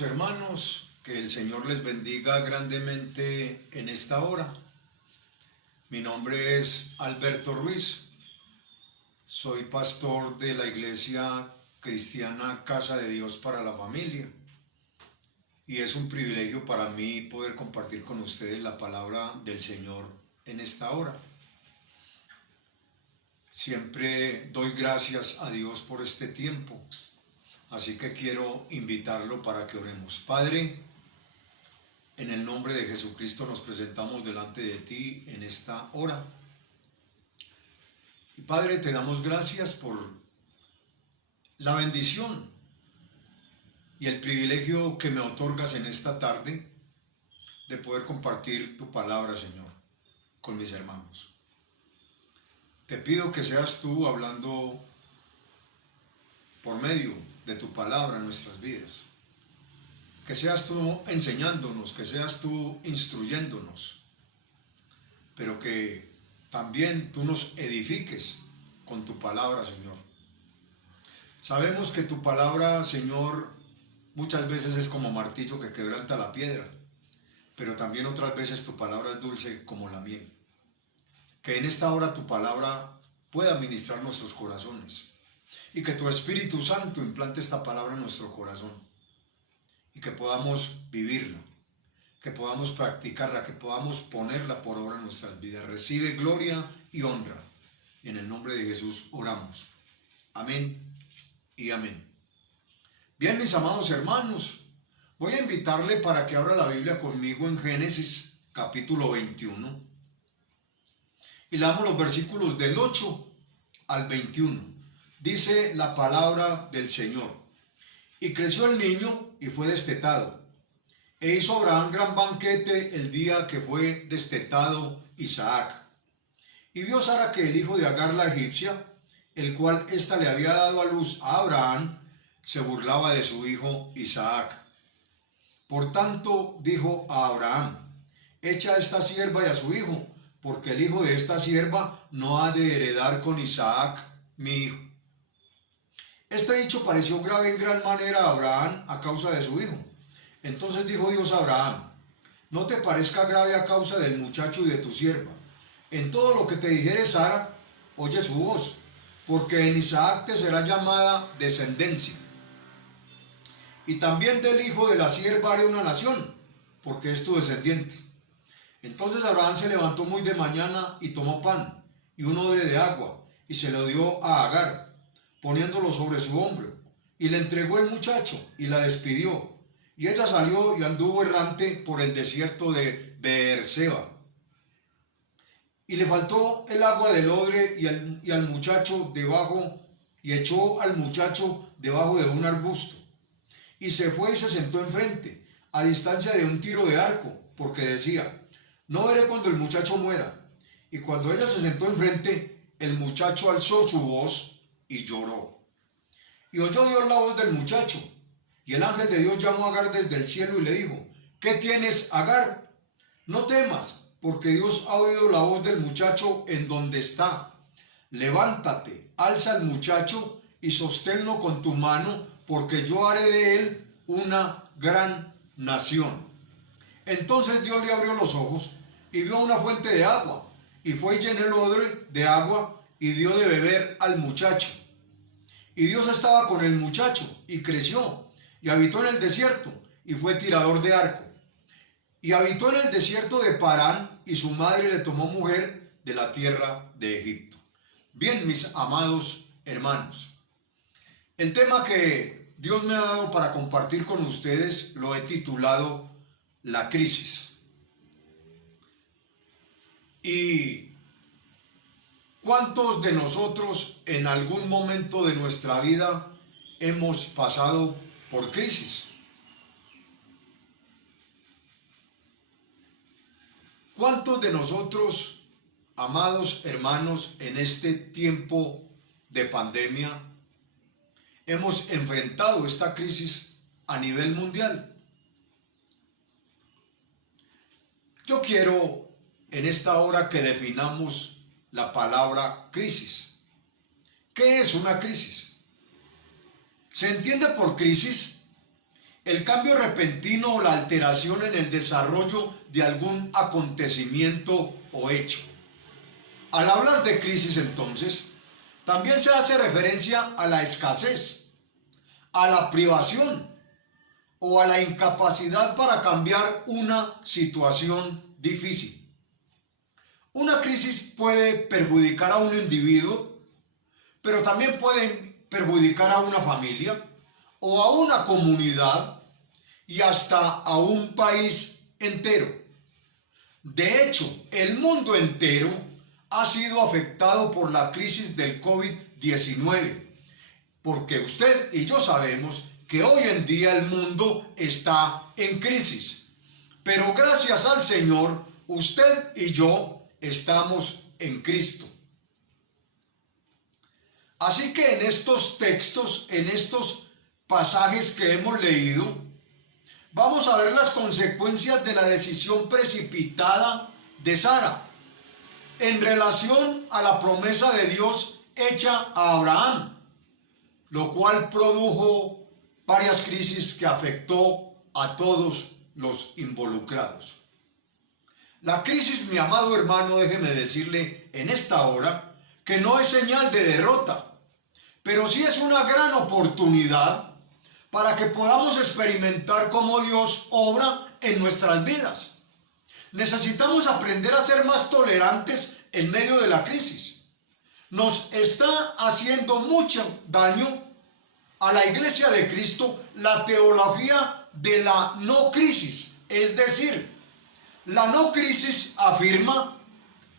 Hermanos, que el Señor les bendiga grandemente en esta hora. Mi nombre es Alberto Ruiz, soy pastor de la Iglesia Cristiana Casa de Dios para la Familia y es un privilegio para mí poder compartir con ustedes la palabra del Señor en esta hora. Siempre doy gracias a Dios por este tiempo. Así que quiero invitarlo para que oremos. Padre, en el nombre de Jesucristo nos presentamos delante de ti en esta hora. Y Padre, te damos gracias por la bendición y el privilegio que me otorgas en esta tarde de poder compartir tu palabra, Señor, con mis hermanos. Te pido que seas tú hablando por medio de tu palabra en nuestras vidas. Que seas tú enseñándonos, que seas tú instruyéndonos, pero que también tú nos edifiques con tu palabra, Señor. Sabemos que tu palabra, Señor, muchas veces es como martillo que quebranta la piedra, pero también otras veces tu palabra es dulce como la miel. Que en esta hora tu palabra pueda ministrar nuestros corazones. Y que tu Espíritu Santo implante esta palabra en nuestro corazón. Y que podamos vivirla, que podamos practicarla, que podamos ponerla por obra en nuestras vidas. Recibe gloria y honra. Y en el nombre de Jesús oramos. Amén y amén. Bien, mis amados hermanos, voy a invitarle para que abra la Biblia conmigo en Génesis capítulo 21. Y leamos los versículos del 8 al 21. Dice la palabra del Señor: y creció el niño y fue destetado, e hizo Abraham gran banquete el día que fue destetado Isaac. Y vio Sara que el hijo de Agar la egipcia, el cual ésta le había dado a luz a Abraham, se burlaba de su hijo Isaac. Por tanto dijo a Abraham: echa a esta sierva y a su hijo, porque el hijo de esta sierva no ha de heredar con Isaac mi hijo. Este dicho pareció grave en gran manera a Abraham a causa de su hijo. Entonces dijo Dios a Abraham: no te parezca grave a causa del muchacho y de tu sierva. En todo lo que te dijere Sara, oye su voz, porque en Isaac te será llamada descendencia. Y también del hijo de la sierva haré una nación, porque es tu descendiente. Entonces Abraham se levantó muy de mañana y tomó pan y un odre de agua y se lo dio a Agar, poniéndolo sobre su hombro, y le entregó el muchacho y la despidió. Y ella salió y anduvo errante por el desierto de Beerseba. Y le faltó el agua del odre y al muchacho debajo, y echó al muchacho debajo de un arbusto. Y se fue y se sentó enfrente, a distancia de un tiro de arco, porque decía: no veré cuando el muchacho muera. Y cuando ella se sentó enfrente, el muchacho alzó su voz y lloró. Y oyó Dios la voz del muchacho. Y el ángel de Dios llamó a Agar desde el cielo y le dijo: ¿qué tienes, Agar? No temas, porque Dios ha oído la voz del muchacho en donde está. Levántate, alza al muchacho y sosténlo con tu mano, porque yo haré de él una gran nación. Entonces Dios le abrió los ojos y vio una fuente de agua, y fue y llenó el odre de agua y dio de beber al muchacho. Y Dios estaba con el muchacho, y creció, y habitó en el desierto, y fue tirador de arco. Y habitó en el desierto de Parán, y su madre le tomó mujer de la tierra de Egipto. Bien, mis amados hermanos, el tema que Dios me ha dado para compartir con ustedes lo he titulado La crisis. Y ¿cuántos de nosotros en algún momento de nuestra vida hemos pasado por crisis? ¿Cuántos de nosotros, amados hermanos, en este tiempo de pandemia hemos enfrentado esta crisis a nivel mundial? Yo quiero en esta hora que definamos la palabra crisis. ¿Qué es una crisis? Se entiende por crisis el cambio repentino o la alteración en el desarrollo de algún acontecimiento o hecho. Al hablar de crisis, entonces, también se hace referencia a la escasez, a la privación o a la incapacidad para cambiar una situación difícil. Una crisis puede perjudicar a un individuo, pero también puede perjudicar a una familia o a una comunidad y hasta a un país entero. De hecho, el mundo entero ha sido afectado por la crisis del COVID-19, porque usted y yo sabemos que hoy en día el mundo está en crisis. Pero gracias al Señor, usted y yo estamos en Cristo. Así que en estos textos, en estos pasajes que hemos leído, vamos a ver las consecuencias de la decisión precipitada de Sara en relación a la promesa de Dios hecha a Abraham, lo cual produjo varias crisis que afectó a todos los involucrados. La crisis, mi amado hermano, déjeme decirle en esta hora que no es señal de derrota, pero sí es una gran oportunidad para que podamos experimentar cómo Dios obra en nuestras vidas. Necesitamos aprender a ser más tolerantes en medio de la crisis. Nos está haciendo mucho daño a la Iglesia de Cristo la teología de la no crisis. Es decir, la no crisis afirma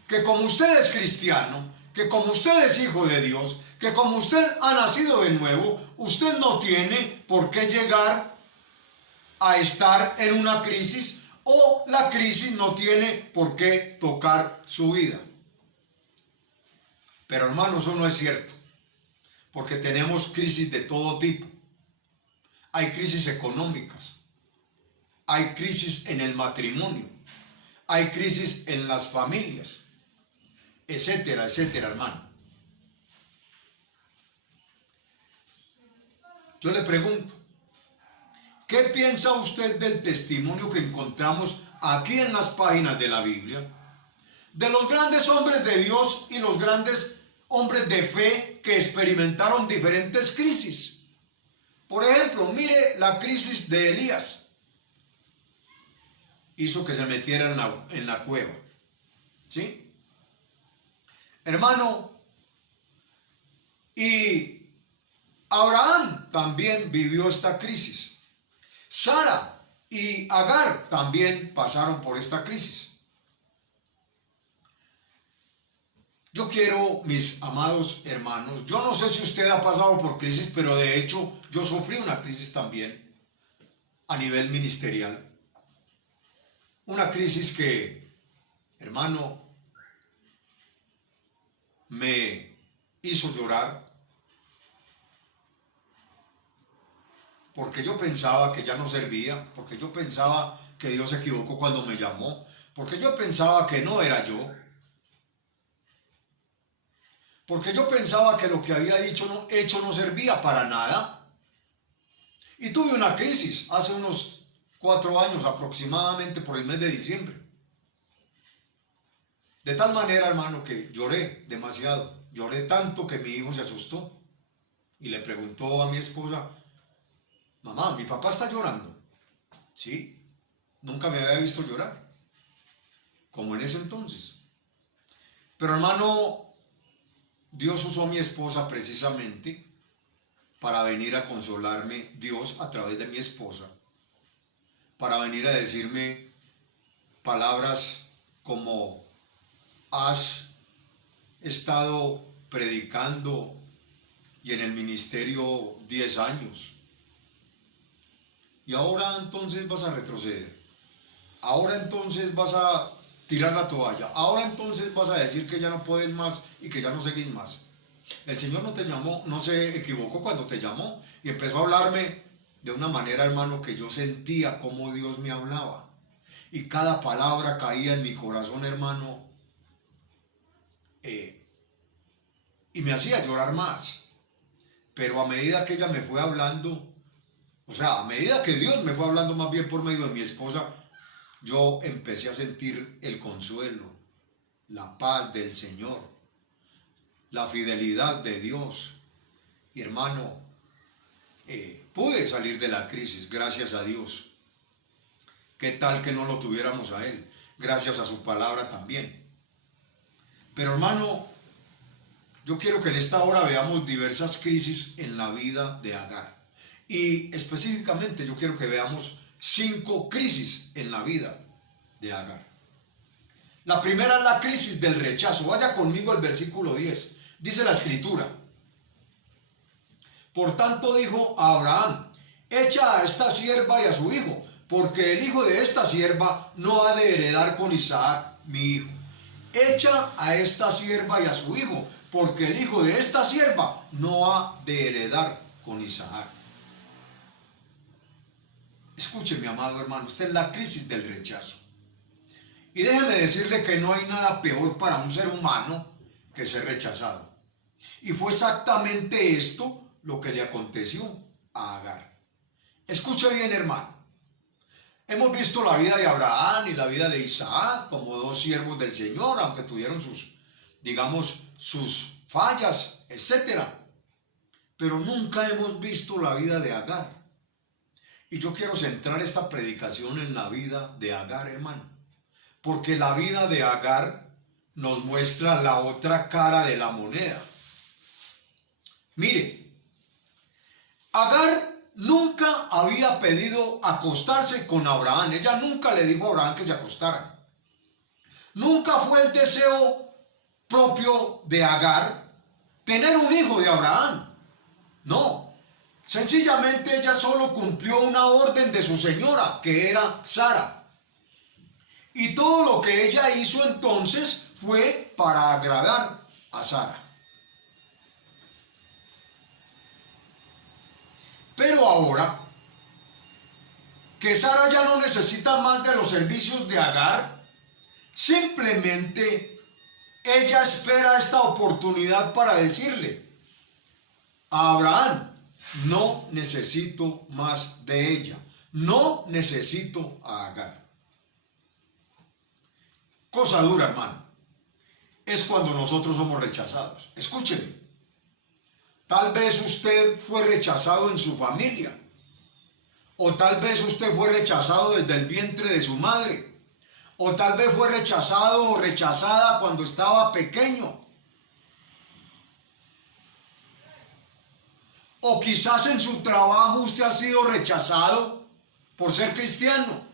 que como usted es cristiano, que como usted es hijo de Dios, que como usted ha nacido de nuevo, usted no tiene por qué llegar a estar en una crisis, o la crisis no tiene por qué tocar su vida. Pero hermano, eso no es cierto, porque tenemos crisis de todo tipo. Hay crisis económicas, hay crisis en el matrimonio, hay crisis en las familias, etcétera, etcétera, hermano. Yo le pregunto, ¿qué piensa usted del testimonio que encontramos aquí en las páginas de la Biblia? De los grandes hombres de Dios y los grandes hombres de fe que experimentaron diferentes crisis. Por ejemplo, mire la crisis de Elías. Hizo que se metiera en la cueva. ¿Sí? Hermano, y Abraham también vivió esta crisis. Sara y Agar también pasaron por esta crisis. Yo quiero, mis amados hermanos, yo no sé si usted ha pasado por crisis, pero de hecho yo sufrí una crisis también a nivel ministerial. Una crisis que, hermano, me hizo llorar, porque yo pensaba que ya no servía, porque yo pensaba que Dios se equivocó cuando me llamó, porque yo pensaba que no era yo, porque yo pensaba que lo que había hecho no servía para nada. Y tuve una crisis hace unos 4 años aproximadamente, por el mes de diciembre. De tal manera, hermano, que lloré demasiado. Lloré tanto que mi hijo se asustó y le preguntó a mi esposa: mamá, mi papá está llorando. Sí, nunca me había visto llorar, como en ese entonces. Pero hermano, Dios usó a mi esposa precisamente para venir a consolarme, Dios a través de mi esposa, para venir a decirme palabras como: has estado predicando y en el ministerio 10 años. Y ahora entonces vas a retroceder. Ahora entonces vas a tirar la toalla. Ahora entonces vas a decir que ya no puedes más y que ya no seguís más. El Señor no te llamó, no se equivocó cuando te llamó, y empezó a hablarme de una manera, hermano, que yo sentía cómo Dios me hablaba. Y cada palabra caía en mi corazón, hermano, y me hacía llorar más. Pero a medida que ella me fue hablando, O sea, a medida que Dios me fue hablando más bien por medio de mi esposa, yo empecé a sentir el consuelo, la paz del Señor, la fidelidad de Dios. Y hermano, pude salir de la crisis, gracias a Dios. ¿Qué tal que no lo tuviéramos a Él? Gracias a su palabra también. Pero hermano, yo quiero que en esta hora veamos diversas crisis en la vida de Agar. Y específicamente yo quiero que veamos 5 crisis en la vida de Agar. La primera es la crisis del rechazo. Vaya conmigo al versículo 10. Dice la escritura: por tanto dijo a Abraham, echa a esta sierva y a su hijo, porque el hijo de esta sierva no ha de heredar con Isaac mi hijo. Echa a esta sierva y a su hijo, porque el hijo de esta sierva no ha de heredar con Isaac. Escuche, mi amado hermano, esta es la crisis del rechazo. Y déjeme decirle que no hay nada peor para un ser humano que ser rechazado. Y fue exactamente esto lo que le aconteció a Agar. Escuche bien, hermano. Hemos visto la vida de Abraham y la vida de Isaac como 2 siervos del Señor, aunque tuvieron sus, digamos, sus fallas, etc. Pero nunca hemos visto la vida de Agar. Y yo quiero centrar esta predicación en la vida de Agar, hermano. Porque la vida de Agar nos muestra la otra cara de la moneda. Mire, Agar nunca había pedido acostarse con Abraham. Ella nunca le dijo a Abraham que se acostara. Nunca fue el deseo propio de Agar tener un hijo de Abraham. No. Sencillamente ella solo cumplió una orden de su señora, que era Sara. Y todo lo que ella hizo entonces fue para agradar a Sara. Pero ahora que Sara ya no necesita más de los servicios de Agar, simplemente ella espera esta oportunidad para decirle a Abraham: no necesito más de ella, no necesito a Agar. Cosa dura, hermano, es cuando nosotros somos rechazados. Escúcheme, tal vez usted fue rechazado en su familia, o tal vez usted fue rechazado desde el vientre de su madre, o tal vez fue rechazado o rechazada cuando estaba pequeño. O quizás en su trabajo usted ha sido rechazado por ser cristiano.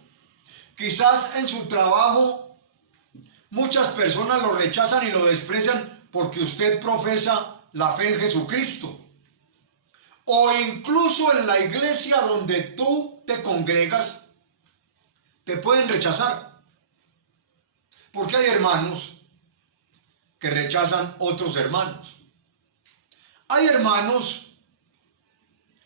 Quizás en su trabajo muchas personas lo rechazan y lo desprecian porque usted profesa la fe en Jesucristo. O incluso en la iglesia donde tú te congregas, te pueden rechazar. Porque hay hermanos que rechazan otros hermanos. Hay hermanos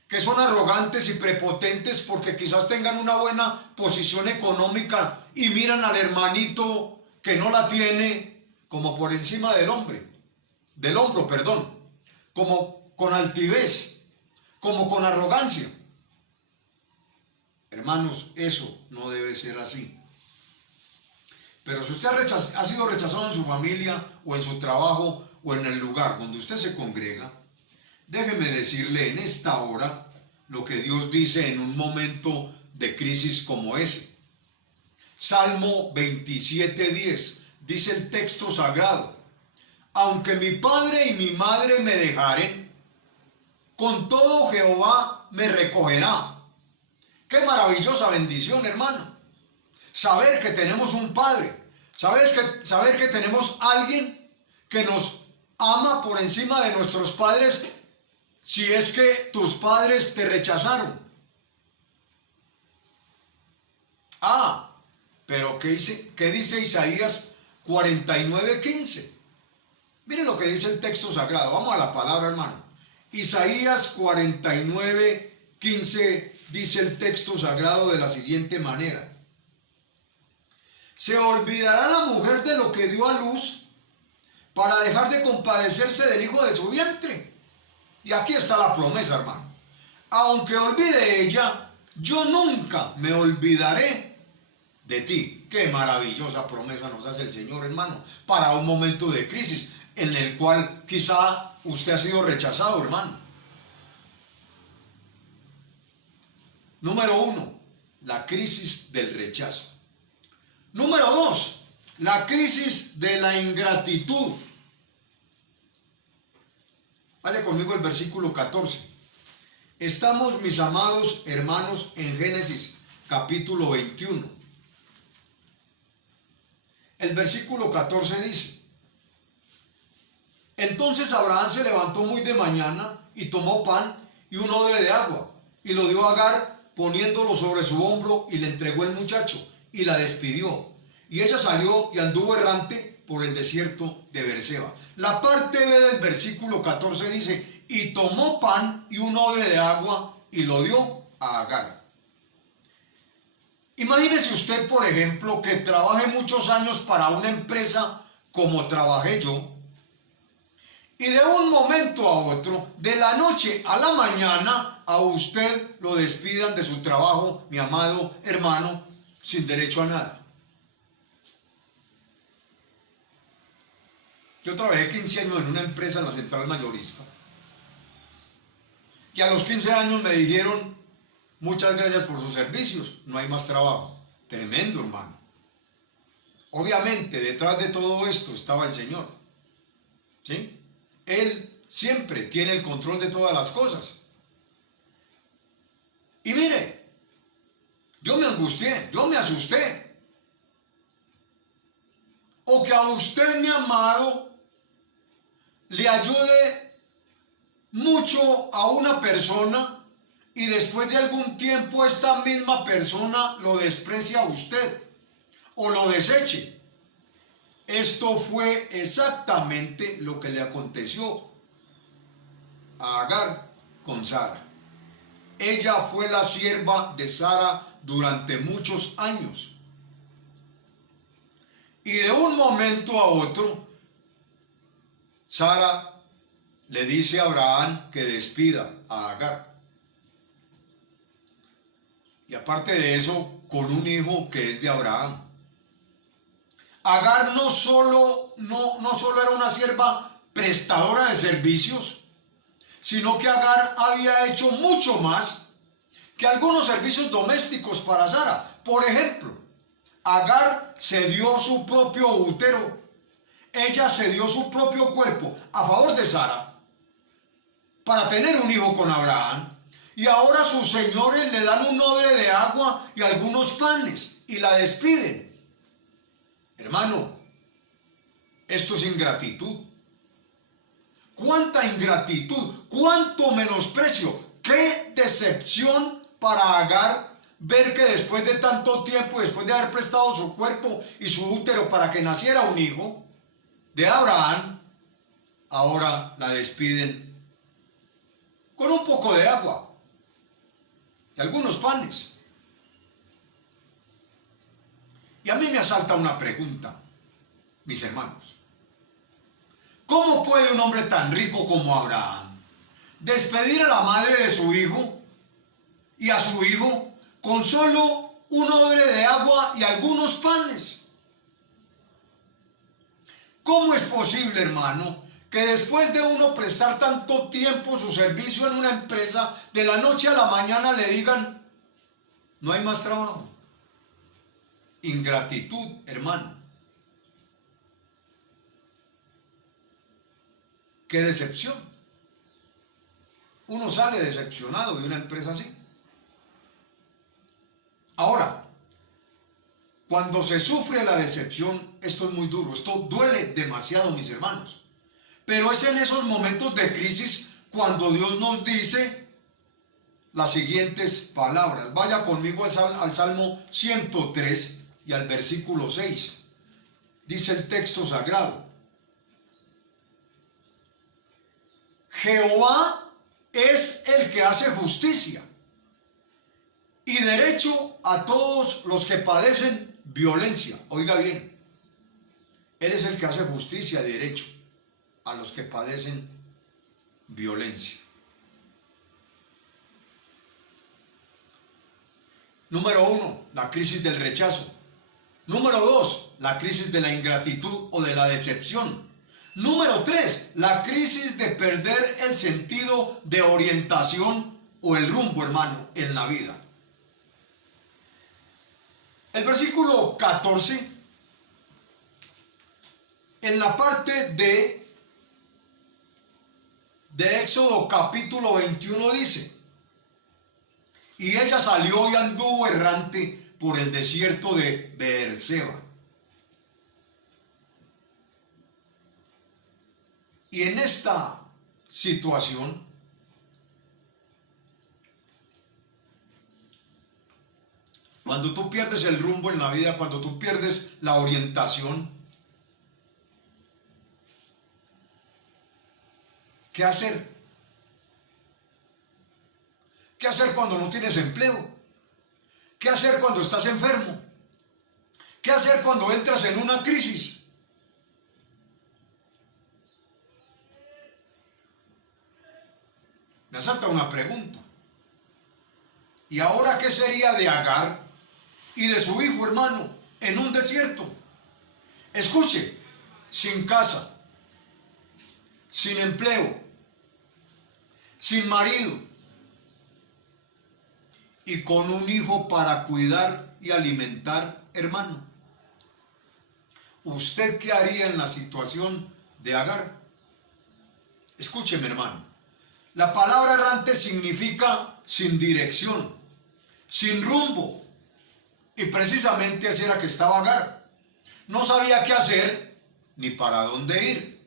que son arrogantes y prepotentes porque quizás tengan una buena posición económica y miran al hermanito que no la tiene como por encima del hombro, como con altivez, como con arrogancia. Hermanos, eso no debe ser así. Pero si usted ha sido rechazado en su familia o en su trabajo o en el lugar donde usted se congrega, déjeme decirle en esta hora lo que Dios dice en un momento de crisis como ese. Salmo 27:10, dice el texto sagrado: aunque mi padre y mi madre me dejaren, con todo Jehová me recogerá. Qué maravillosa bendición, hermano. Saber que tenemos un padre, saber que tenemos alguien que nos ama por encima de nuestros padres. Si es que tus padres te rechazaron. Pero ¿qué dice Isaías 49:15? Miren lo que dice el texto sagrado. Vamos a la palabra, hermano. Isaías 49:15 dice el texto sagrado de la siguiente manera: se olvidará la mujer de lo que dio a luz para dejar de compadecerse del hijo de su vientre. Y aquí está la promesa, hermano. aunque olvide ella, yo nunca me olvidaré de ti. Qué maravillosa promesa nos hace el Señor, hermano, para un momento de crisis en el cual quizá usted ha sido rechazado, hermano. Número 1, la crisis del rechazo. Número 2, la crisis de la ingratitud. Vaya conmigo el versículo 14. Estamos, mis amados hermanos, en Génesis capítulo 21. El versículo 14 dice: entonces Abraham se levantó muy de mañana y tomó pan y un odre de agua y lo dio a Agar, poniéndolo sobre su hombro, y le entregó el muchacho y la despidió. Y ella salió y anduvo errante por el desierto de Beerseba. La parte B del versículo 14 dice: y tomó pan y un odre de agua y lo dio a Agar. Imagínese usted, por ejemplo, que trabaje muchos años para una empresa como trabajé yo, y de un momento a otro, de la noche a la mañana, a usted lo despidan de su trabajo, mi amado hermano, sin derecho a nada. Yo trabajé 15 años en una empresa en la central mayorista, y a los 15 años me dijeron: muchas gracias por sus servicios, no hay más trabajo. Tremendo, hermano. Obviamente, detrás de todo esto estaba el Señor, ¿sí? Él siempre tiene el control de todas las cosas. Y mire, yo me angustié, yo me asusté. O que a usted, mi amado, le ayude mucho a una persona y después de algún tiempo esta misma persona lo desprecia a usted o lo deseche. Esto fue exactamente lo que le aconteció a Agar con Sara. Ella fue la sierva de Sara durante muchos años. Y de un momento a otro, Sara le dice a Abraham que despida a Agar. Y aparte de eso, con un hijo que es de Abraham. Agar no solo era una sierva prestadora de servicios, sino que Agar había hecho mucho más que algunos servicios domésticos para Sara. Por ejemplo, Agar se dio su propio útero, ella se dio su propio cuerpo a favor de Sara para tener un hijo con Abraham, y ahora sus señores le dan un odre de agua y algunos panes y la despiden. Hermano, esto es ingratitud. ¿Cuánta ingratitud? ¿Cuánto menosprecio? ¡Qué decepción para Agar ver que después de tanto tiempo, después de haber prestado su cuerpo y su útero para que naciera un hijo de Abraham, ahora la despiden con un poco de agua y algunos panes? Y a mí me asalta una pregunta, mis hermanos. ¿Cómo puede un hombre tan rico como Abraham despedir a la madre de su hijo y a su hijo con solo un odre de agua y algunos panes? ¿Cómo es posible, hermano, que después de uno prestar tanto tiempo su servicio en una empresa, de la noche a la mañana le digan: no hay más trabajo? Ingratitud, hermano. ¡Qué decepción! Uno sale decepcionado de una empresa así. Ahora, cuando se sufre la decepción, esto es muy duro, esto duele demasiado, mis hermanos. Pero es en esos momentos de crisis cuando Dios nos dice las siguientes palabras. Vaya conmigo al Salmo 103 y al versículo 6. Dice el texto sagrado: Jehová es el que hace justicia y derecho a todos los que padecen violencia. Oiga bien, Él es el que hace justicia y derecho a los que padecen violencia. Número 1, la crisis del rechazo. Número 2, la crisis de la ingratitud o de la decepción. Número 3, la crisis de perder el sentido de orientación o el rumbo, hermano, en la vida. El versículo 14, en la parte de Éxodo capítulo 21 dice: y ella salió y anduvo errante por el desierto de Beerseba. Y en esta situación, cuando tú pierdes el rumbo en la vida, cuando tú pierdes la orientación, ¿qué hacer? ¿Qué hacer cuando no tienes empleo? ¿Qué hacer cuando estás enfermo? ¿Qué hacer cuando entras en una crisis? Me asalta una pregunta. ¿Y ahora qué sería de Agar y de su hijo, hermano, en un desierto? Escuche, sin casa, sin empleo, sin marido y con un hijo para cuidar y alimentar, hermano. ¿Usted qué haría en la situación de Agar? Escúcheme, hermano. La palabra errante significa sin dirección, sin rumbo. Y precisamente así era que estaba Agar. No sabía qué hacer ni para dónde ir.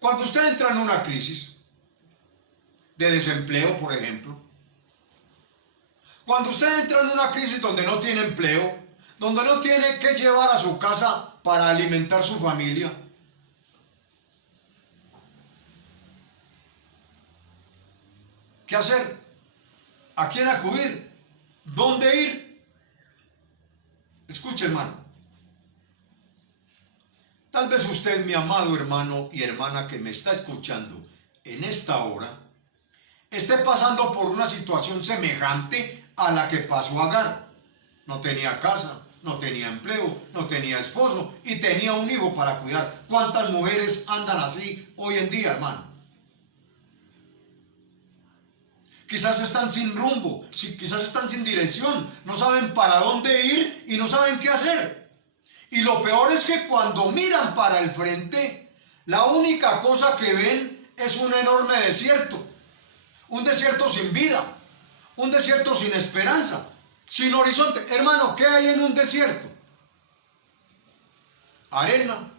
Cuando usted entra en una crisis de desempleo, por ejemplo, cuando usted entra en una crisis donde no tiene empleo, donde no tiene que llevar a su casa para alimentar su familia, ¿qué hacer? ¿A quién acudir? ¿Dónde ir? Escuche, hermano. Tal vez usted, mi amado hermano y hermana que me está escuchando en esta hora, esté pasando por una situación semejante a la que pasó Agar. No tenía casa, no tenía empleo, no tenía esposo y tenía un hijo para cuidar. ¿Cuántas mujeres andan así hoy en día, hermano? Quizás están sin rumbo, quizás están sin dirección, no saben para dónde ir y no saben qué hacer. Y lo peor es que cuando miran para el frente, la única cosa que ven es un enorme desierto. Un desierto sin vida, un desierto sin esperanza, sin horizonte. Hermano, ¿qué hay en un desierto? Arena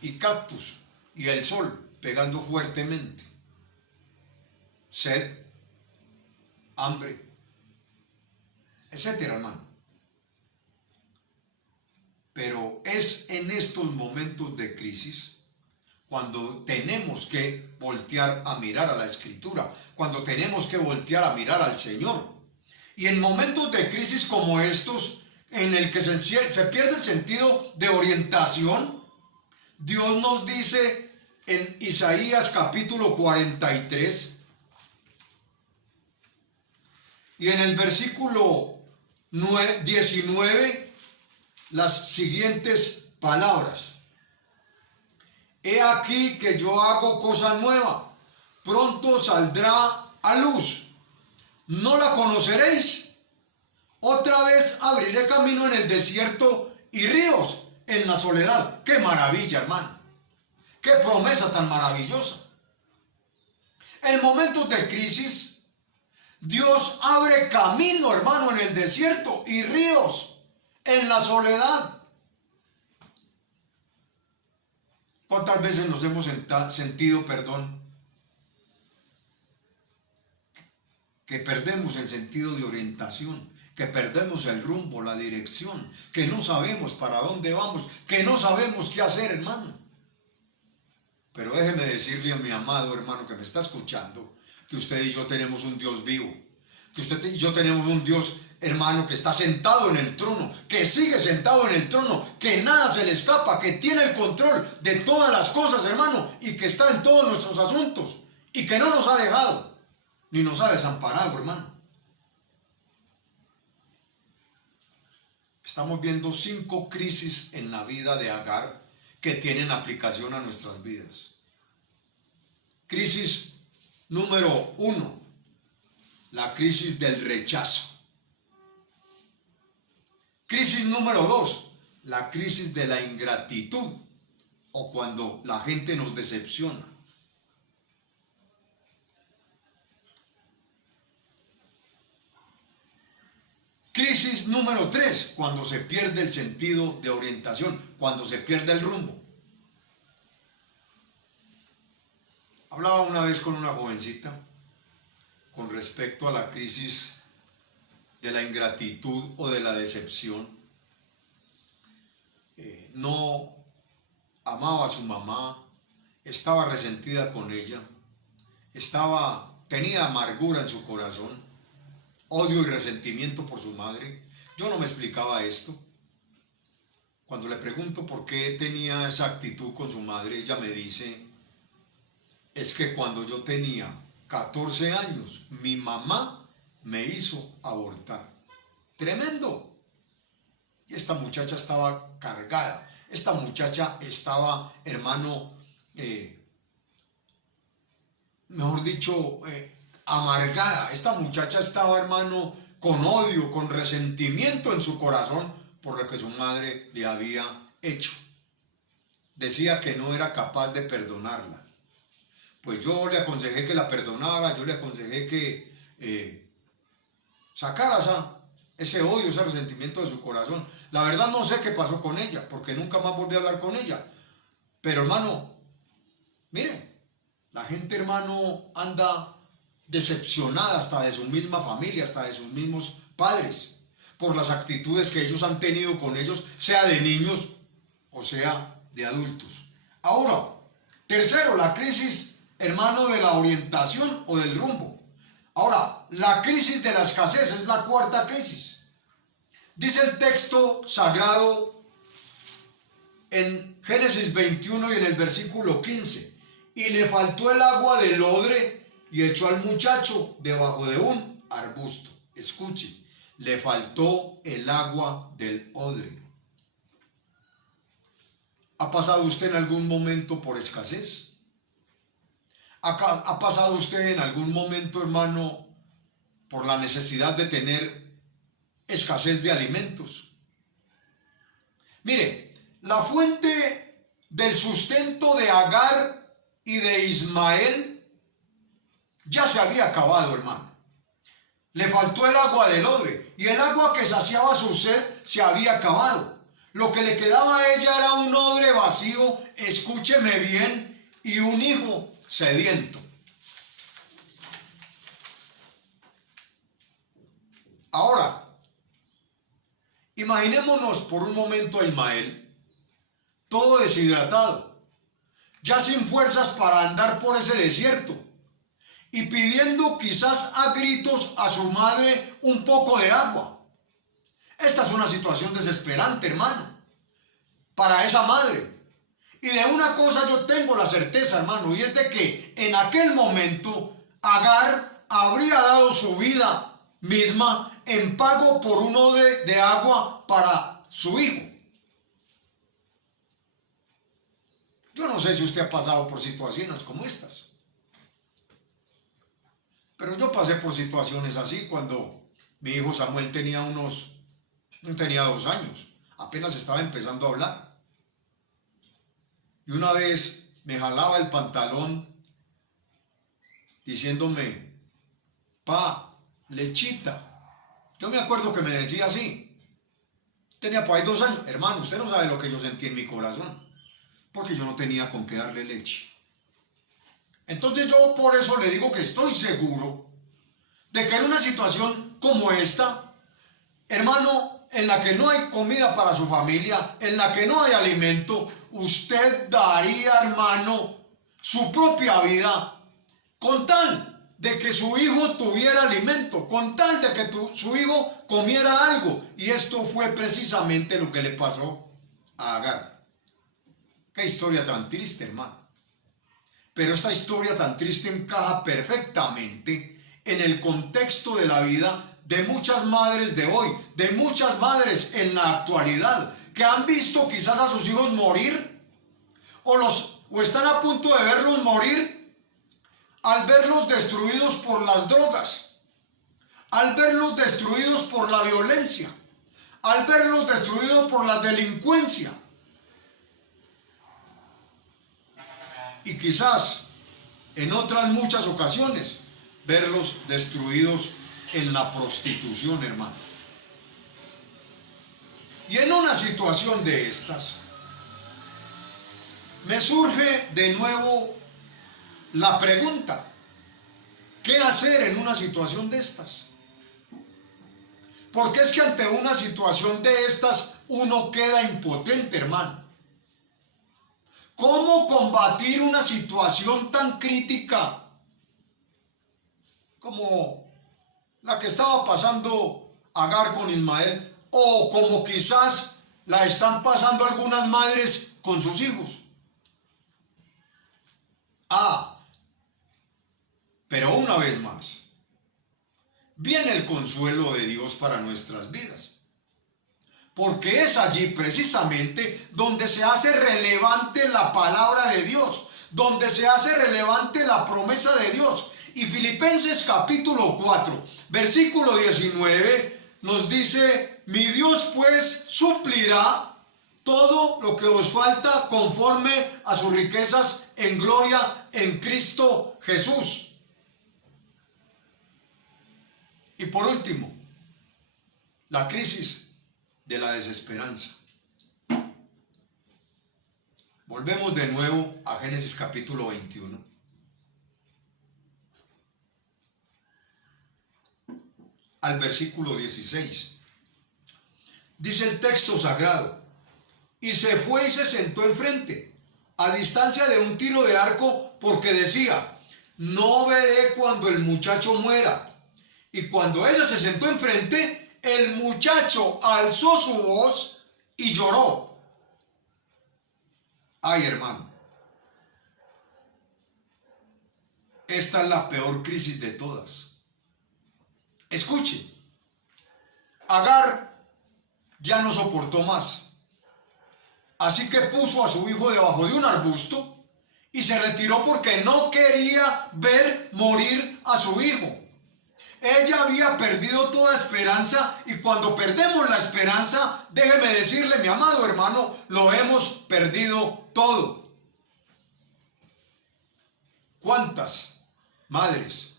y cactus y el sol pegando fuertemente. Sed, hambre, etcétera, hermano. Pero es en estos momentos de crisis cuando tenemos que voltear a mirar a la Escritura, cuando tenemos que voltear a mirar al Señor. Y en momentos de crisis como estos, en el que se pierde el sentido de orientación, Dios nos dice en Isaías capítulo 43, y en el versículo 19, las siguientes palabras. He aquí que yo hago cosa nueva, pronto saldrá a luz. ¿No la conoceréis? Otra vez abriré camino en el desierto y ríos en la soledad. ¡Qué maravilla, hermano! ¡Qué promesa tan maravillosa! En momentos de crisis, Dios abre camino, hermano, en el desierto y ríos en la soledad. ¿Cuántas veces nos hemos sentido, que perdemos el sentido de orientación, que perdemos el rumbo, la dirección, que no sabemos para dónde vamos, que no sabemos qué hacer, hermano? Pero déjeme decirle a mi amado hermano que me está escuchando, que usted y yo tenemos un Dios vivo, que usted y yo tenemos un Dios, hermano, que está sentado en el trono, que sigue sentado en el trono, que nada se le escapa, que tiene el control de todas las cosas, hermano, y que está en todos nuestros asuntos, y que no nos ha dejado, ni nos ha desamparado, hermano. Estamos viendo 5 crisis en la vida de Agar que tienen aplicación a nuestras vidas. Crisis número 1, la crisis del rechazo. Crisis número 2, la crisis de la ingratitud, o cuando la gente nos decepciona. Crisis número 3, cuando se pierde el sentido de orientación, cuando se pierde el rumbo. Hablaba una vez con una jovencita con respecto a la crisis de la ingratitud o de la decepción. No amaba a su mamá, estaba resentida con ella, tenía amargura en su corazón, odio y resentimiento por su madre. Yo no me explicaba esto. Cuando le pregunto por qué tenía esa actitud con su madre, ella me dice, es que cuando yo tenía 14 años, mi mamá me hizo abortar. Tremendo. Y esta muchacha estaba cargada. Esta muchacha estaba, hermano, mejor dicho, amargada. Esta muchacha estaba, hermano, con odio, con resentimiento en su corazón por lo que su madre le había hecho. Decía que no era capaz de perdonarla. Pues yo le aconsejé que la perdonara, yo le aconsejé que sacara ese odio, ese resentimiento de su corazón. La verdad no sé qué pasó con ella, porque nunca más volví a hablar con ella. Pero hermano, mire, la gente, hermano, anda decepcionada hasta de su misma familia, hasta de sus mismos padres, por las actitudes que ellos han tenido con ellos, sea de niños o sea de adultos. Ahora, tercero, la crisis, hermano, de la orientación o del rumbo. Ahora, la crisis de la escasez es la cuarta crisis. Dice el texto sagrado en Génesis 21 y en el versículo 15, y le faltó el agua del odre y echó al muchacho debajo de un arbusto. Escuche, le faltó el agua del odre. ¿Ha pasado usted en algún momento por escasez? ¿Ha pasado usted en algún momento, hermano, por la necesidad de tener escasez de alimentos? Mire, la fuente del sustento de Agar y de Ismael ya se había acabado, hermano. Le faltó el agua del odre y el agua que saciaba su sed se había acabado. Lo que le quedaba a ella era un odre vacío, escúcheme bien, y un hijo sediento. Ahora, imaginémonos por un momento a Ismael, todo deshidratado, ya sin fuerzas para andar por ese desierto, y pidiendo quizás a gritos a su madre un poco de agua. Esta es una situación desesperante, hermano, para esa madre. Y de una cosa yo tengo la certeza, hermano, y es de que en aquel momento Agar habría dado su vida misma en pago por un odre de agua para su hijo. Yo no sé si usted ha pasado por situaciones como estas, pero yo pasé por situaciones así cuando mi hijo Samuel tenía 2 años, apenas estaba empezando a hablar. Y una vez me jalaba el pantalón diciéndome, pa, lechita. Yo me acuerdo que me decía así. Tenía por ahí 2 años. Hermano, usted no sabe lo que yo sentí en mi corazón, porque yo no tenía con qué darle leche. Entonces yo por eso le digo que estoy seguro de que en una situación como esta, hermano, en la que no hay comida para su familia, en la que no hay alimento, usted daría, hermano, su propia vida con tal de que su hijo tuviera alimento, con tal de que su hijo comiera algo. Y esto fue precisamente lo que le pasó a Agar. Qué historia tan triste, hermano. Pero esta historia tan triste encaja perfectamente en el contexto de la vida de muchas madres de hoy, de muchas madres en la actualidad, que han visto quizás a sus hijos morir, o están a punto de verlos morir, al verlos destruidos por las drogas, al verlos destruidos por la violencia, al verlos destruidos por la delincuencia. Y quizás en otras muchas ocasiones verlos destruidos en la prostitución, hermano. Y en una situación de estas, me surge de nuevo la pregunta: ¿qué hacer en una situación de estas? Porque es que ante una situación de estas uno queda impotente, hermano. ¿Cómo combatir una situación tan crítica como la que estaba pasando Agar con Ismael, o como quizás la están pasando algunas madres con sus hijos? Pero una vez más, viene el consuelo de Dios para nuestras vidas, porque es allí precisamente donde se hace relevante la palabra de Dios, donde se hace relevante la promesa de Dios. Y Filipenses capítulo 4, versículo 19 nos dice: mi Dios pues suplirá todo lo que os falta conforme a sus riquezas en gloria en Cristo Jesús. Y por último, la crisis de la desesperanza. Volvemos de nuevo a Génesis capítulo 21. Al versículo 16. Dice el texto sagrado: y se fue y se sentó enfrente, a distancia de un tiro de arco, porque decía: no veré cuando el muchacho muera. Y cuando ella se sentó enfrente, el muchacho alzó su voz y lloró. Ay, hermano, esta es la peor crisis de todas. Escuche, Agar ya no soportó más, así que puso a su hijo debajo de un arbusto y se retiró porque no quería ver morir a su hijo. Ella había perdido toda esperanza, y cuando perdemos la esperanza, déjeme decirle, mi amado hermano, lo hemos perdido todo. ¿Cuántas madres,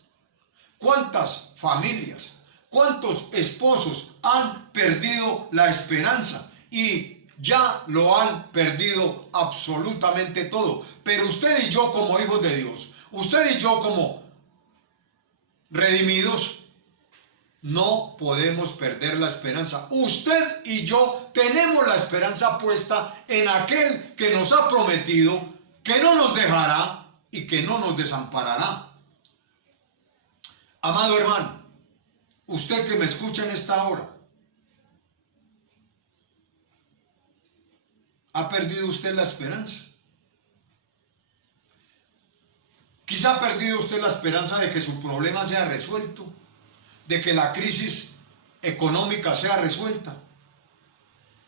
cuántas familias, cuántos esposos han perdido la esperanza y ya lo han perdido absolutamente todo? Pero usted y yo, como hijos de Dios, usted y yo como redimidos, no podemos perder la esperanza. Usted y yo tenemos la esperanza puesta en aquel que nos ha prometido que no nos dejará y que no nos desamparará. Amado hermano, usted que me escucha en esta hora, ¿ha perdido usted la esperanza? Quizá ha perdido usted la esperanza de que su problema sea resuelto, de que la crisis económica sea resuelta.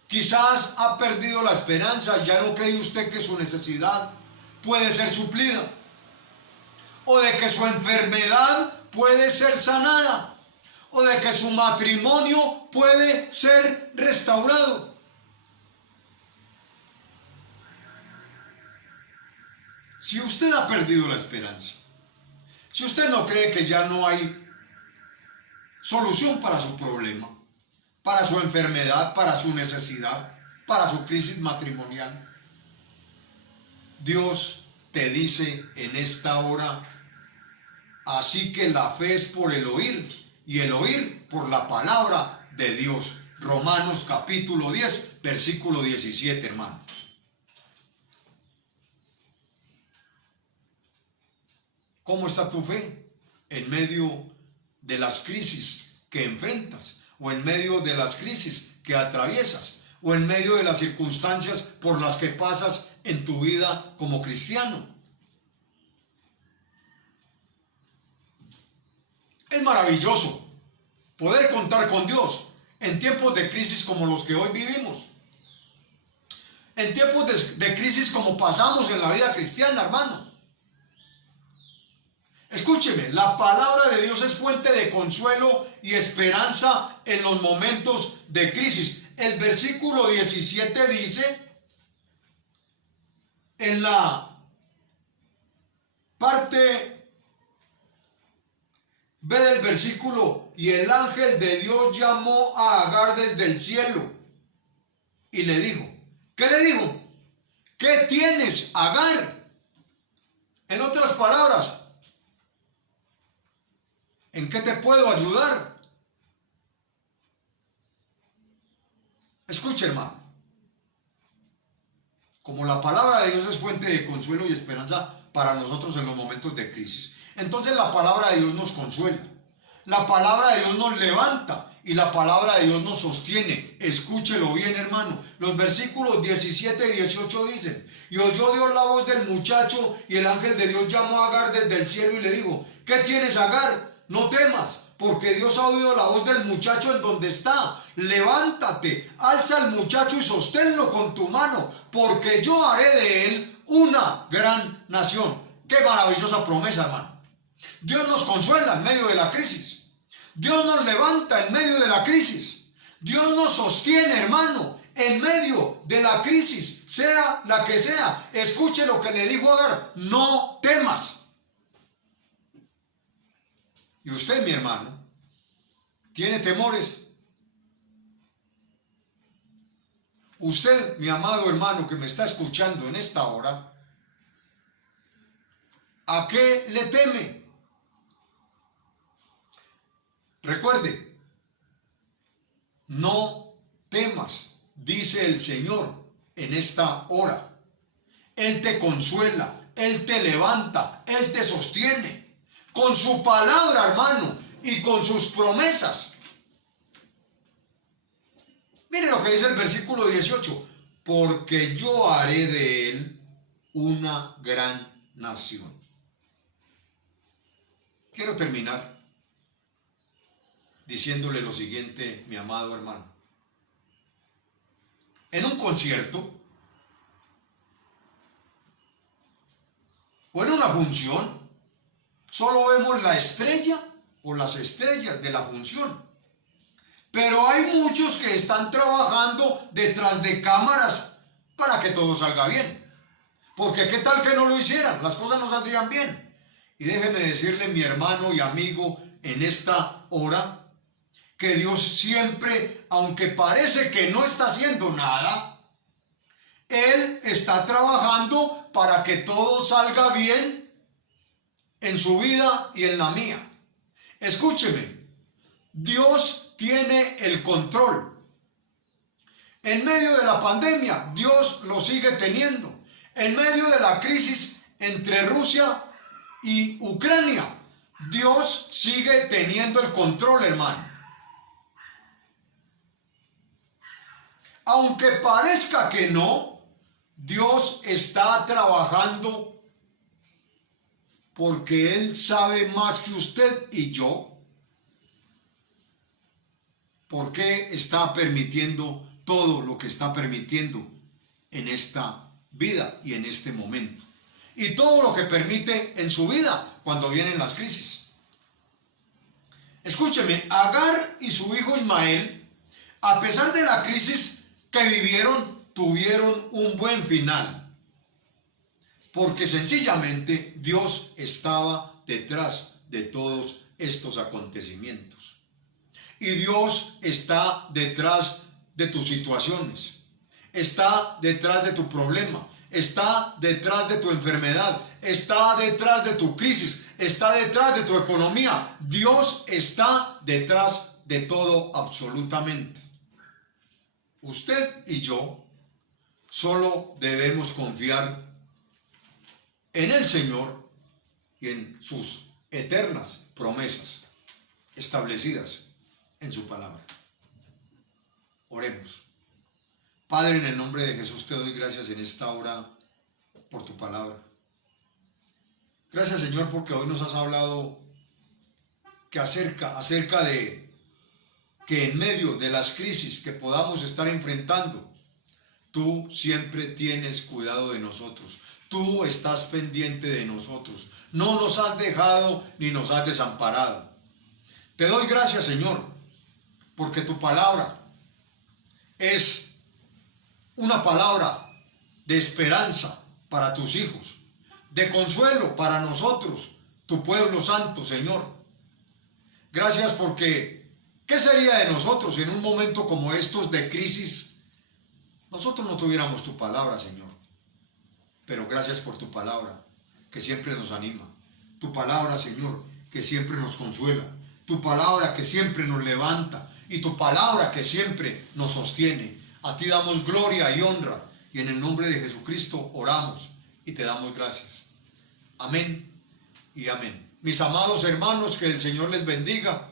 Quizás ha perdido la esperanza, ya no cree usted que su necesidad puede ser suplida, o de que su enfermedad puede ser sanada, o de que su matrimonio puede ser restaurado. Si usted ha perdido la esperanza, si usted no cree que ya no hay solución para su problema, para su enfermedad, para su necesidad, para su crisis matrimonial, Dios te dice en esta hora: así que la fe es por el oír, y el oír por la palabra de Dios. Romanos capítulo 10, versículo 17, hermano. ¿Cómo está tu fe en medio de las crisis que enfrentas, o en medio de las crisis que atraviesas, o en medio de las circunstancias por las que pasas en tu vida como cristiano? Es maravilloso poder contar con Dios en tiempos de crisis como los que hoy vivimos. En tiempos de crisis como pasamos en la vida cristiana, hermano. Escúcheme, la palabra de Dios es fuente de consuelo y esperanza en los momentos de crisis. El versículo 17 dice, en la parte B del versículo, y el ángel de Dios llamó a Agar desde el cielo y le dijo, ¿qué le dijo? ¿Qué tienes, Agar? En otras palabras, ¿en qué te puedo ayudar? Escuche, hermano, como la palabra de Dios es fuente de consuelo y esperanza para nosotros en los momentos de crisis, entonces la palabra de Dios nos consuela, la palabra de Dios nos levanta y la palabra de Dios nos sostiene. Escúchelo bien, hermano. Los versículos 17 y 18 dicen, y oyó Dios la voz del muchacho, y el ángel de Dios llamó a Agar desde el cielo y le dijo, ¿qué tienes, Agar? No temas, porque Dios ha oído la voz del muchacho en donde está. Levántate, alza al muchacho y sosténlo con tu mano, porque yo haré de él una gran nación. Qué maravillosa promesa, hermano. Dios nos consuela en medio de la crisis. Dios nos levanta en medio de la crisis. Dios nos sostiene, hermano, en medio de la crisis, sea la que sea. Escuche lo que le dijo Agar, no temas. Y usted, mi hermano, ¿tiene temores? Usted, mi amado hermano que me está escuchando en esta hora, ¿a qué le teme? Recuerde, no temas, dice el Señor en esta hora. Él te consuela, Él te levanta, Él te sostiene. Con su palabra, hermano, y con sus promesas. Mire lo que dice el versículo 18. Porque yo haré de él una gran nación. Quiero terminar diciéndole lo siguiente, mi amado hermano. En un concierto o en una función, solo vemos la estrella o las estrellas de la función. Pero hay muchos que están trabajando detrás de cámaras para que todo salga bien. Porque qué tal que no lo hicieran, las cosas no saldrían bien. Y déjeme decirle, mi hermano y amigo, en esta hora, que Dios siempre, aunque parece que no está haciendo nada, Él está trabajando para que todo salga bien en su vida y en la mía. Escúcheme, Dios tiene el control. En medio de la pandemia, Dios lo sigue teniendo. En medio de la crisis entre Rusia y Ucrania, Dios sigue teniendo el control, hermano. Aunque parezca que no, Dios está trabajando porque Él sabe más que usted y yo. ¿Por qué está permitiendo todo lo que está permitiendo en esta vida y en este momento? Y todo lo que permite en su vida cuando vienen las crisis. Escúcheme, Agar y su hijo Ismael, a pesar de la crisis que vivieron, tuvieron un buen final. Porque sencillamente Dios estaba detrás de todos estos acontecimientos. Y Dios está detrás de tus situaciones, está detrás de tu problema, está detrás de tu enfermedad, está detrás de tu crisis, está detrás de tu economía. Dios está detrás de todo absolutamente. Usted y yo solo debemos confiar en el Señor y en sus eternas promesas establecidas en su palabra. Oremos. Padre, en el nombre de Jesús te doy gracias en esta hora por tu palabra. Gracias, Señor, porque hoy nos has hablado que acerca de que en medio de las crisis que podamos estar enfrentando, tú siempre tienes cuidado de nosotros. Tú estás pendiente de nosotros. No nos has dejado ni nos has desamparado. Te doy gracias, Señor, porque tu palabra es una palabra de esperanza para tus hijos, de consuelo para nosotros, tu pueblo santo, Señor. Gracias porque, ¿qué sería de nosotros en un momento como estos de crisis? Nosotros no tuviéramos tu palabra, Señor. Pero gracias por tu palabra, que siempre nos anima. Tu palabra, Señor, que siempre nos consuela. Tu palabra que siempre nos levanta. Y tu palabra que siempre nos sostiene. A ti damos gloria y honra. Y en el nombre de Jesucristo oramos y te damos gracias. Amén y amén. Mis amados hermanos, que el Señor les bendiga